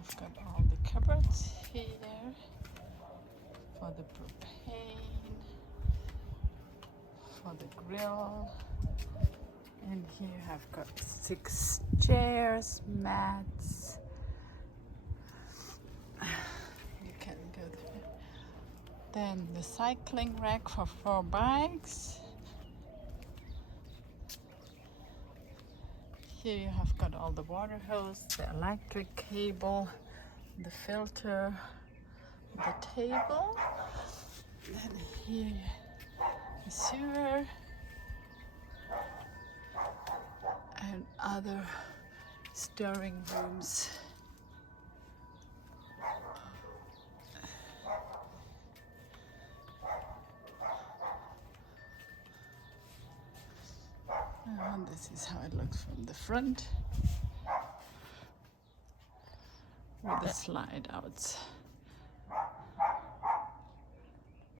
I've got all the cupboards here for the propane, for the grill. And here I've got 6 chairs, mats. You can go there. Then the cycling rack for 4 bikes. Here you have got all the water hose, the electric cable, the filter, the table. Then here the sewer and other storing rooms. And this is how it looks from the front with the slide outs.